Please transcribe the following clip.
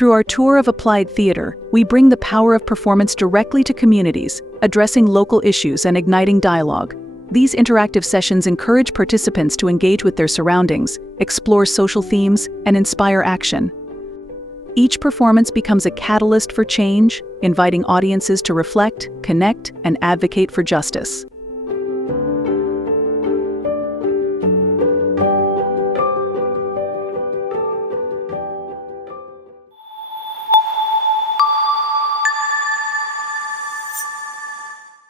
Through our tour of applied theater, we bring the power of performance directly to communities, addressing local issues and igniting dialogue. These interactive sessions encourage participants to engage with their surroundings, explore social themes, and inspire action. Each performance becomes a catalyst for change, inviting audiences to reflect, connect, and advocate for justice.